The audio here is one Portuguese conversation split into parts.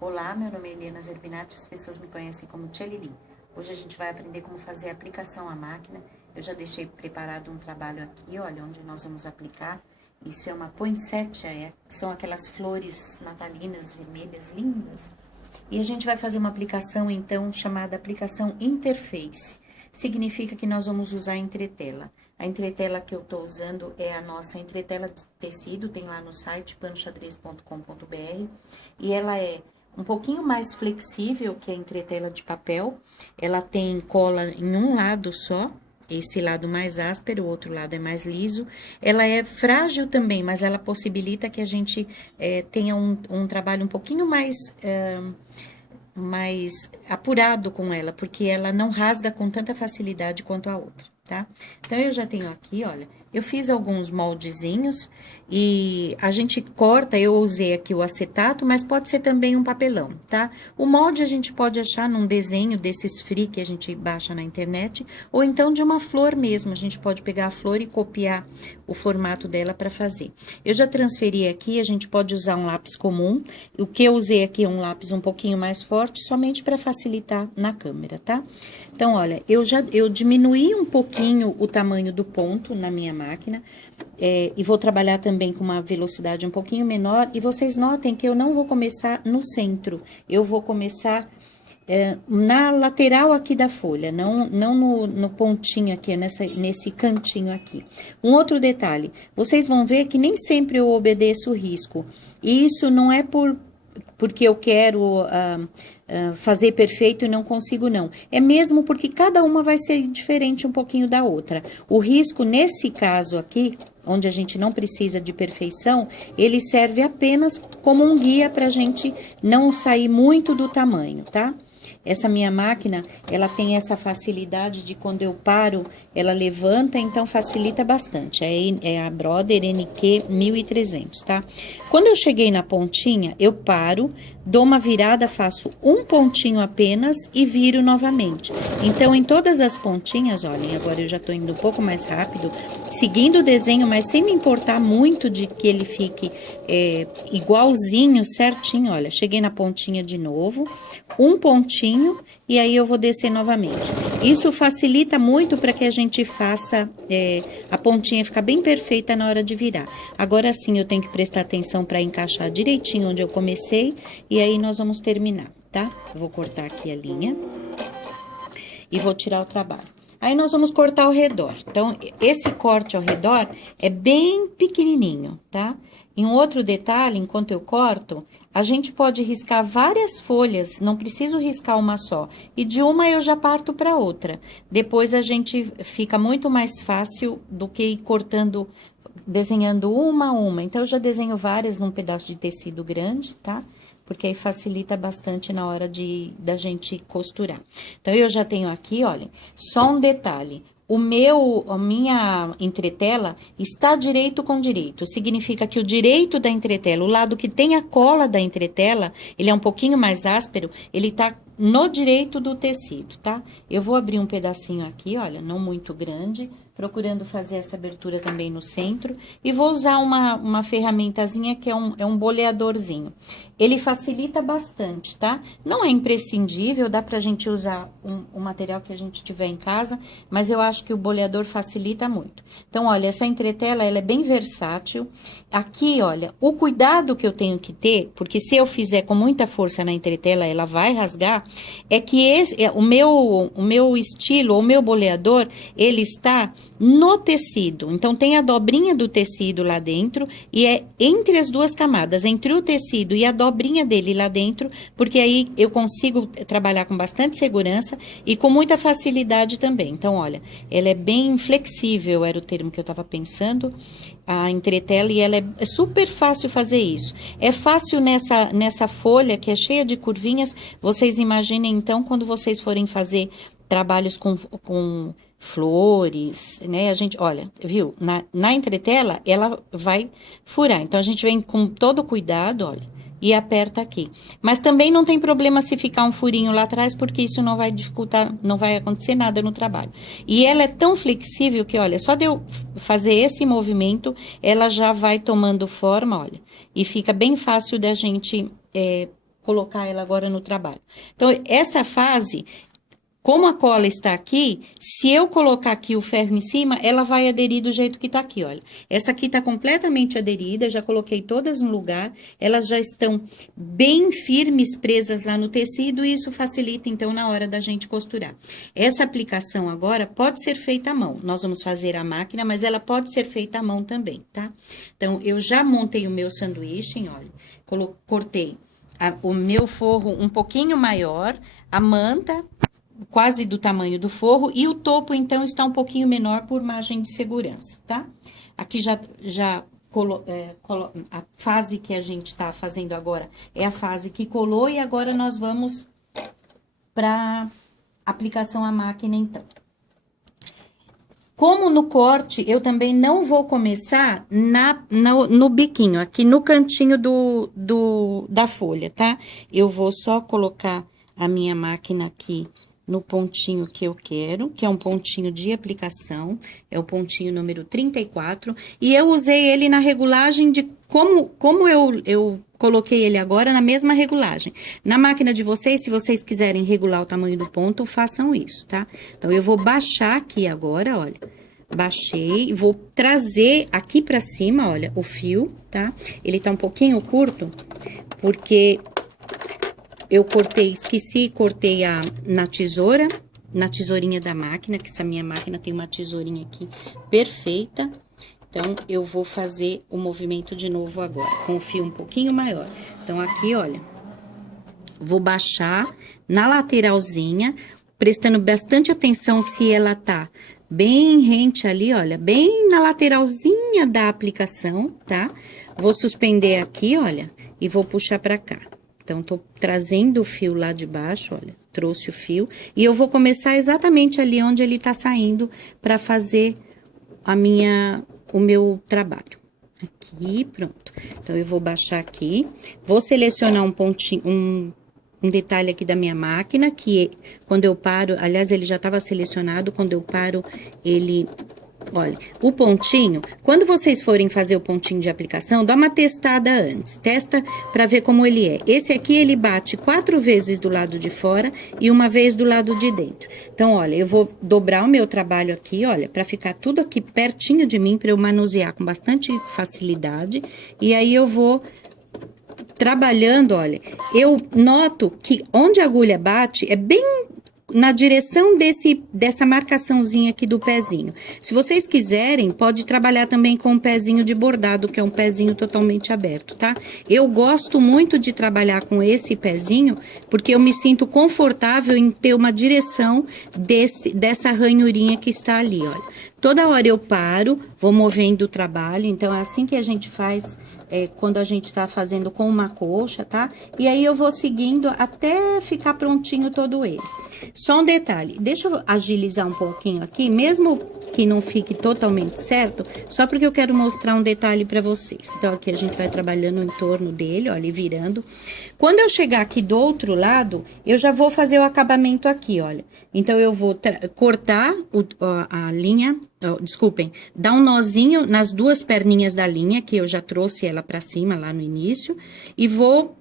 Olá, meu nome é Eliana Zerbinati, as pessoas me conhecem como Tia Lili. Hoje a gente vai aprender como fazer a aplicação à máquina. Eu já deixei preparado um trabalho aqui, olha, onde nós vamos aplicar. Isso é uma poinsettia, são aquelas flores natalinas vermelhas lindas. E a gente vai fazer uma aplicação, então, chamada aplicação interface. Significa que nós vamos usar a entretela. A entretela que eu tô usando é a nossa entretela de tecido, tem lá no site panoxadrez.com.br. E ela é um pouquinho mais flexível que a entretela de papel. Ela tem cola em um lado só, esse lado mais áspero, o outro lado é mais liso. Ela é frágil também, mas ela possibilita que a gente tenha um trabalho um pouquinho mais apurado com ela, porque ela não rasga com tanta facilidade quanto a outra, tá? Então, eu já tenho aqui, olha, eu fiz alguns moldezinhos e a gente corta, eu usei aqui o acetato, mas pode ser também um papelão, tá? O molde a gente pode achar num desenho desses free que a gente baixa na internet, ou então de uma flor mesmo, a gente pode pegar a flor e copiar o formato dela para fazer. Eu já transferi aqui, a gente pode usar um lápis comum, o que eu usei aqui é um lápis um pouquinho mais forte, somente para facilitar na câmera, tá? Então, olha, eu diminuí um pouquinho o tamanho do ponto na minha máquina, e vou trabalhar também com uma velocidade um pouquinho menor, e vocês notem que eu não vou começar no centro, eu vou começar na lateral aqui da folha, não no pontinho aqui, nesse cantinho aqui. Um outro detalhe, vocês vão ver que nem sempre eu obedeço o risco, e isso não é porque eu quero fazer perfeito e não consigo, não. É mesmo porque cada uma vai ser diferente um pouquinho da outra. O risco, nesse caso aqui, onde a gente não precisa de perfeição, ele serve apenas como um guia para a gente não sair muito do tamanho, tá? Essa minha máquina, ela tem essa facilidade de quando eu paro, ela levanta, então facilita bastante. É a Brother NQ 1300, tá? Quando eu cheguei na pontinha, eu paro, dou uma virada, faço um pontinho apenas e viro novamente. Então, em todas as pontinhas, olhem, agora eu já tô indo um pouco mais rápido, seguindo o desenho, mas sem me importar muito de que ele fique igualzinho, certinho, olha, cheguei na pontinha de novo, um pontinho, e aí eu vou descer novamente. Isso facilita muito para que a gente faça a pontinha ficar bem perfeita na hora de virar. Agora sim, eu tenho que prestar atenção para encaixar direitinho onde eu comecei, e aí nós vamos terminar, tá? Eu vou cortar aqui a linha e vou tirar o trabalho. Aí, nós vamos cortar ao redor. Então, esse corte ao redor é bem pequenininho, tá? E um outro detalhe, enquanto eu corto, a gente pode riscar várias folhas, não preciso riscar uma só. E de uma eu já parto para outra. Depois, a gente fica muito mais fácil do que ir cortando, desenhando uma a uma. Então, eu já desenho várias num pedaço de tecido grande, tá? Porque aí facilita bastante na hora da gente costurar. Então, eu já tenho aqui, olha, só um detalhe. A minha entretela está direito com direito. Significa que o direito da entretela, o lado que tem a cola da entretela, ele é um pouquinho mais áspero, ele tá no direito do tecido, tá? Eu vou abrir um pedacinho aqui, olha, não muito grande, procurando fazer essa abertura também no centro. E vou usar uma ferramentazinha que é um boleadorzinho. Ele facilita bastante, tá? Não é imprescindível, dá pra gente usar o material que a gente tiver em casa, mas eu acho que o boleador facilita muito. Então, olha, essa entretela, ela é bem versátil. Aqui, olha, o cuidado que eu tenho que ter, porque se eu fizer com muita força na entretela, ela vai rasgar, é que o meu estilo, o meu boleador, ele está no tecido. Então, tem a dobrinha do tecido lá dentro, e é entre as duas camadas, entre o tecido e a dobrinha dele lá dentro, porque aí eu consigo trabalhar com bastante segurança e com muita facilidade também. Então, olha, ela é bem flexível, era o termo que eu estava pensando, a entretela, e ela é super fácil fazer isso. É fácil nessa folha que é cheia de curvinhas. Vocês imaginem, então, quando vocês forem fazer trabalhos com flores, né? A gente, olha, viu? Na entretela, ela vai furar. Então, a gente vem com todo cuidado, olha, e aperta aqui. Mas também não tem problema se ficar um furinho lá atrás, porque isso não vai dificultar, não vai acontecer nada no trabalho. E ela é tão flexível que, olha, só de eu fazer esse movimento, ela já vai tomando forma, olha, e fica bem fácil da gente colocar ela agora no trabalho. Então, essa fase, como a cola está aqui, se eu colocar aqui o ferro em cima, ela vai aderir do jeito que tá aqui, olha. Essa aqui tá completamente aderida, já coloquei todas no lugar, elas já estão bem firmes, presas lá no tecido, e isso facilita, então, na hora da gente costurar. Essa aplicação agora pode ser feita à mão, nós vamos fazer a máquina, mas ela pode ser feita à mão também, tá? Então, eu já montei o meu sanduíche, olha, cortei o meu forro um pouquinho maior, a manta quase do tamanho do forro, e o topo, então, está um pouquinho menor por margem de segurança, tá? Aqui a fase que a gente tá fazendo agora é a fase que colou, e agora nós vamos para aplicação à máquina, então. Como no corte, eu também não vou começar no biquinho, aqui no cantinho da folha, tá? Eu vou só colocar a minha máquina aqui no pontinho que eu quero, que é um pontinho de aplicação, é o pontinho número 34, e eu usei ele na regulagem de como eu coloquei ele agora na mesma regulagem. Na máquina de vocês, se vocês quiserem regular o tamanho do ponto, façam isso, tá? Então, eu vou baixar aqui agora, olha, baixei, vou trazer aqui pra cima, olha, o fio, tá? Ele tá um pouquinho curto, porque eu cortei na tesoura, na tesourinha da máquina, que essa minha máquina tem uma tesourinha aqui perfeita. Então, eu vou fazer o movimento de novo agora, com o fio um pouquinho maior. Então, aqui, olha, vou baixar na lateralzinha, prestando bastante atenção se ela tá bem rente ali, olha, bem na lateralzinha da aplicação, tá? Vou suspender aqui, olha, e vou puxar pra cá. Então, tô trazendo o fio lá de baixo, olha, trouxe o fio. E eu vou começar exatamente ali onde ele tá saindo pra fazer o meu trabalho. Aqui, pronto. Então, eu vou baixar aqui, vou selecionar um pontinho, um detalhe aqui da minha máquina, que quando eu paro, aliás, ele já estava selecionado, quando eu paro, ele... Olha, o pontinho, quando vocês forem fazer o pontinho de aplicação, dá uma testada antes. Testa pra ver como ele é. Esse aqui, ele bate 4 vezes do lado de fora e uma vez do lado de dentro. Então, olha, eu vou dobrar o meu trabalho aqui, olha, pra ficar tudo aqui pertinho de mim, pra eu manusear com bastante facilidade. E aí, eu vou trabalhando, olha, eu noto que onde a agulha bate, é bem na direção dessa marcaçãozinha aqui do pezinho. Se vocês quiserem, pode trabalhar também com um pezinho de bordado, que é um pezinho totalmente aberto, tá? Eu gosto muito de trabalhar com esse pezinho, porque eu me sinto confortável em ter uma direção dessa ranhurinha que está ali, olha. Toda hora eu paro, vou movendo o trabalho, então é assim que a gente faz quando a gente tá fazendo com uma colcha, tá? E aí, eu vou seguindo até ficar prontinho todo ele. Só um detalhe, deixa eu agilizar um pouquinho aqui, mesmo que não fique totalmente certo, só porque eu quero mostrar um detalhe pra vocês. Então, aqui a gente vai trabalhando em torno dele, olha, e virando. Quando eu chegar aqui do outro lado, eu já vou fazer o acabamento aqui, olha. Então, eu vou cortar a linha, desculpem, dar um nozinho nas duas perninhas da linha, que eu já trouxe ela pra cima lá no início, e vou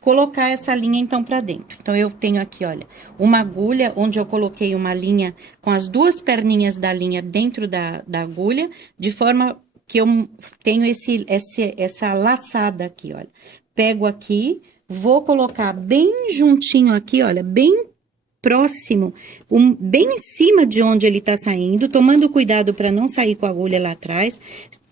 colocar essa linha, então, pra dentro. Então, eu tenho aqui, olha, uma agulha, onde eu coloquei uma linha com as duas perninhas da linha dentro da agulha, de forma que eu tenho essa laçada aqui, olha. Pego aqui, vou colocar bem juntinho aqui, olha, bem próximo, bem em cima de onde ele tá saindo, tomando cuidado para não sair com a agulha lá atrás.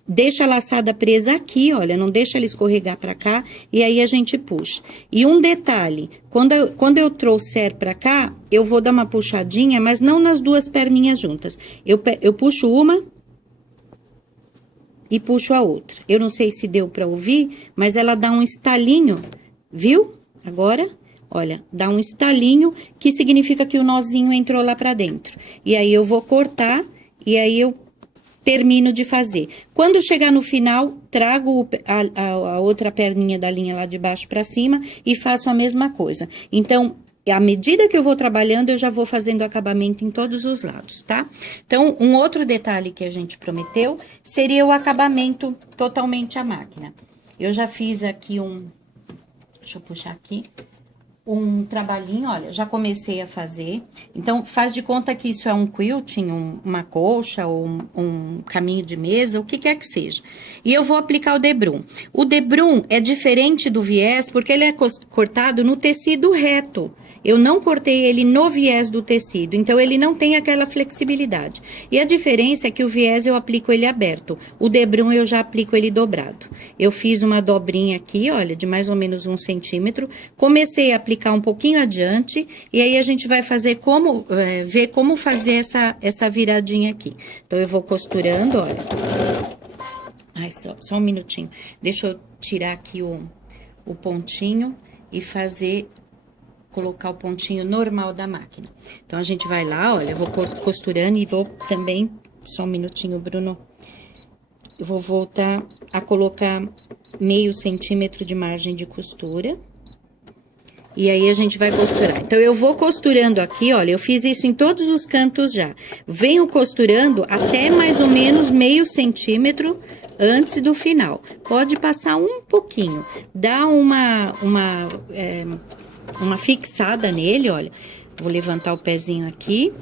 Deixa a laçada presa aqui, olha, não deixa ela escorregar pra cá, e aí a gente puxa. E um detalhe, quando eu trouxer pra cá, eu vou dar uma puxadinha, mas não nas duas perninhas juntas. Eu puxo uma e puxo a outra. Eu não sei se deu pra ouvir, mas ela dá um estalinho, viu? Agora, olha, dá um estalinho, que significa que o nozinho entrou lá pra dentro. E aí, eu vou cortar, e aí eu termino de fazer. Quando chegar no final, trago a outra perninha da linha lá de baixo pra cima e faço a mesma coisa. Então, à medida que eu vou trabalhando, eu já vou fazendo acabamento em todos os lados, tá? Então, um outro detalhe que a gente prometeu seria o acabamento totalmente à máquina. Eu já fiz aqui Deixa eu puxar aqui. Um trabalhinho, olha, já comecei a fazer. Então, faz de conta que isso é um quilting, uma colcha ou um caminho de mesa, o que quer que seja. E eu vou aplicar o debrum. O debrum é diferente do viés porque ele é cortado no tecido reto. Eu não cortei ele no viés do tecido, então ele não tem aquela flexibilidade. E a diferença é que o viés eu aplico ele aberto, o debrum eu já aplico ele dobrado. Eu fiz uma dobrinha aqui, olha, de mais ou menos 1 centímetro, comecei a aplicar um pouquinho adiante, e aí a gente vai fazer ver como fazer essa viradinha aqui. Então, eu vou costurando, olha. Ai, só um minutinho. Deixa eu tirar aqui o pontinho e colocar o pontinho normal da máquina. Então, a gente vai lá, olha, eu vou costurando e vou também, só um minutinho, Bruno. Eu vou voltar a colocar meio centímetro de margem de costura. E aí, a gente vai costurar. Então, eu vou costurando aqui, olha, eu fiz isso em todos os cantos já. Venho costurando até mais ou menos meio centímetro antes do final. Pode passar um pouquinho, dá uma fixada nele, olha. Vou levantar o pezinho aqui.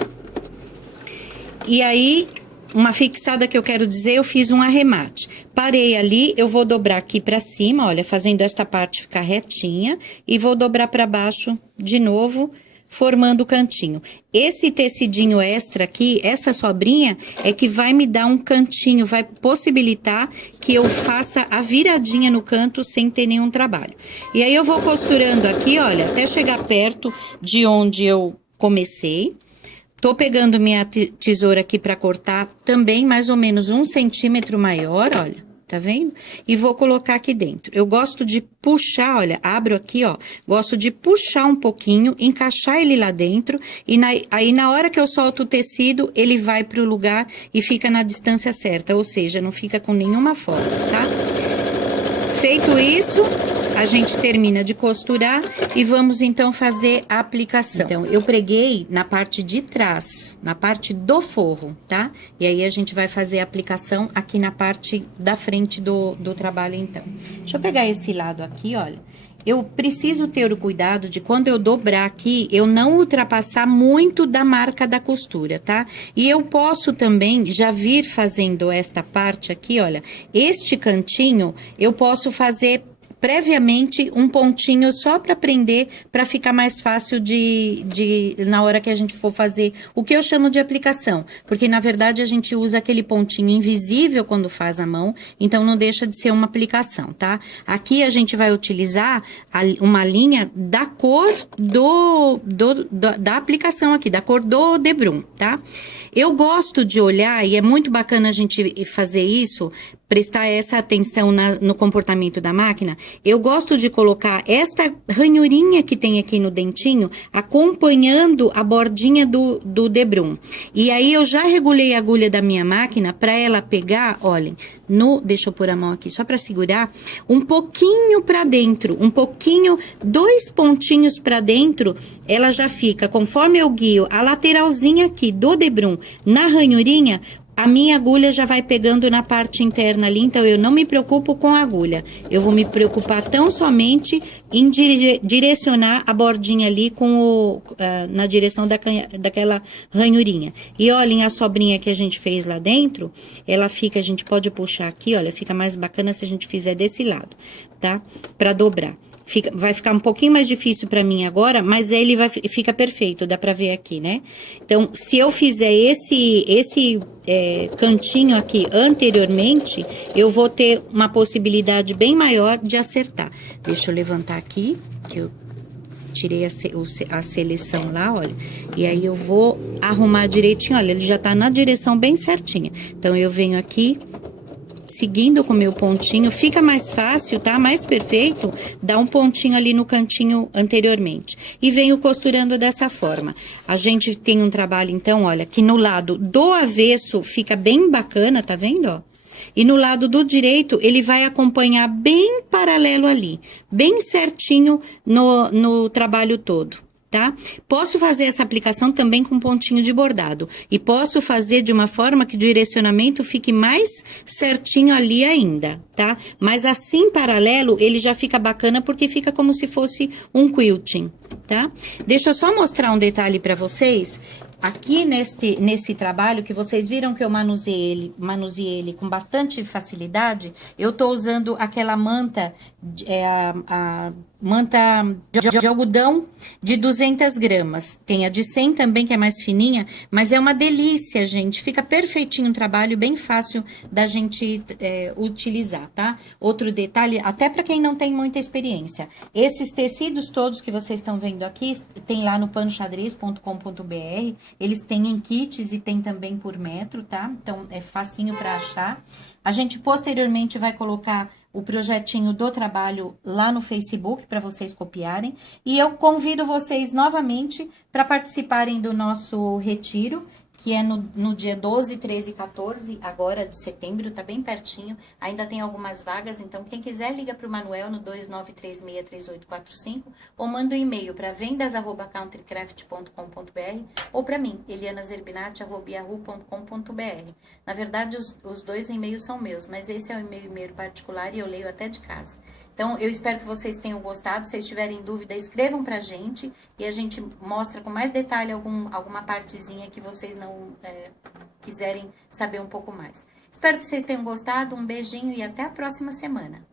E aí, uma fixada que eu quero dizer, eu fiz um arremate. Parei ali, eu vou dobrar aqui pra cima, olha, fazendo esta parte ficar retinha. E vou dobrar pra baixo de novo, formando o cantinho. Esse tecidinho extra aqui, essa sobrinha, é que vai me dar um cantinho, vai possibilitar que eu faça a viradinha no canto sem ter nenhum trabalho. E aí, eu vou costurando aqui, olha, até chegar perto de onde eu comecei. Tô pegando minha tesoura aqui pra cortar também mais ou menos 1 centímetro maior, olha, tá vendo? E vou colocar aqui dentro. Eu gosto de puxar, olha, abro aqui, ó, gosto de puxar um pouquinho, encaixar ele lá dentro, e aí na hora que eu solto o tecido, ele vai pro lugar e fica na distância certa, ou seja, não fica com nenhuma folga, tá? Feito isso, a gente termina de costurar e vamos então fazer a aplicação. Então, eu preguei na parte de trás, na parte do forro, tá? E aí, a gente vai fazer a aplicação aqui na parte da frente do trabalho, então. Deixa eu pegar esse lado aqui, olha. Eu preciso ter o cuidado de quando eu dobrar aqui, eu não ultrapassar muito da marca da costura, tá? E eu posso também já vir fazendo esta parte aqui, olha. Este cantinho, eu posso fazer previamente um pontinho só para prender, para ficar mais fácil na hora que a gente for fazer o que eu chamo de aplicação, porque na verdade a gente usa aquele pontinho invisível quando faz a mão, então não deixa de ser uma aplicação, tá? Aqui a gente vai utilizar uma linha da cor da aplicação aqui, da cor do debrum, tá? Eu gosto de olhar, e é muito bacana a gente fazer isso, prestar essa atenção no comportamento da máquina. Eu gosto de colocar esta ranhurinha que tem aqui no dentinho, acompanhando a bordinha do debrum. E aí, eu já regulei a agulha da minha máquina para ela pegar, olhem, deixa eu pôr a mão aqui só para segurar, um pouquinho para dentro, um pouquinho, 2 pontinhos para dentro, ela já fica, conforme eu guio a lateralzinha aqui do debrum na ranhurinha, a minha agulha já vai pegando na parte interna ali, então eu não me preocupo com a agulha. Eu vou me preocupar tão somente em direcionar a bordinha ali na direção daquela ranhurinha. E olhem a sobrinha que a gente fez lá dentro, ela fica, a gente pode puxar aqui, olha, fica mais bacana se a gente fizer desse lado, tá? Pra dobrar. Vai ficar um pouquinho mais difícil pra mim agora, mas ele fica perfeito, dá pra ver aqui, né? Então, se eu fizer esse cantinho aqui anteriormente, eu vou ter uma possibilidade bem maior de acertar. Deixa eu levantar aqui, que eu tirei a seleção lá, olha. E aí, eu vou arrumar direitinho, olha, ele já tá na direção bem certinha. Então, eu venho aqui, seguindo com o meu pontinho, fica mais fácil, tá? Mais perfeito, dá um pontinho ali no cantinho anteriormente. E venho costurando dessa forma. A gente tem um trabalho, então, olha, que no lado do avesso fica bem bacana, tá vendo, ó? E no lado do direito, ele vai acompanhar bem paralelo ali, bem certinho no trabalho todo, tá? Posso fazer essa aplicação também com pontinho de bordado. E posso fazer de uma forma que o direcionamento fique mais certinho ali ainda, tá? Mas assim, paralelo, ele já fica bacana porque fica como se fosse um quilting, tá? Deixa eu só mostrar um detalhe pra vocês. Aqui nesse trabalho, que vocês viram que eu manuseei ele com bastante facilidade, eu tô usando aquela manta, a manta de algodão de 200 gramas. Tem a de 100 também, que é mais fininha, mas é uma delícia, gente. Fica perfeitinho o trabalho, bem fácil da gente utilizar, tá? Outro detalhe, até para quem não tem muita experiência. Esses tecidos todos que vocês estão vendo aqui, tem lá no panoxadrez.com.br. Eles têm em kits e tem também por metro, tá? Então, é facinho para achar. A gente, posteriormente, vai colocar o projetinho do trabalho lá no Facebook para vocês copiarem. E eu convido vocês novamente para participarem do nosso retiro, que é no dia 12, 13 e 14, agora de setembro, tá bem pertinho. Ainda tem algumas vagas, então quem quiser liga para o Manuel no 29363845 ou manda um e-mail para vendas@countrycraft.com.br ou para mim, elianazerbinati@yahoo.com.br. Na verdade, os dois e-mails são meus, mas esse é o e-mail particular e eu leio até de casa. Então, eu espero que vocês tenham gostado. Se vocês tiverem dúvida, escrevam pra gente e a gente mostra com mais detalhe alguma partezinha que vocês não quiserem saber um pouco mais. Espero que vocês tenham gostado. Um beijinho e até a próxima semana.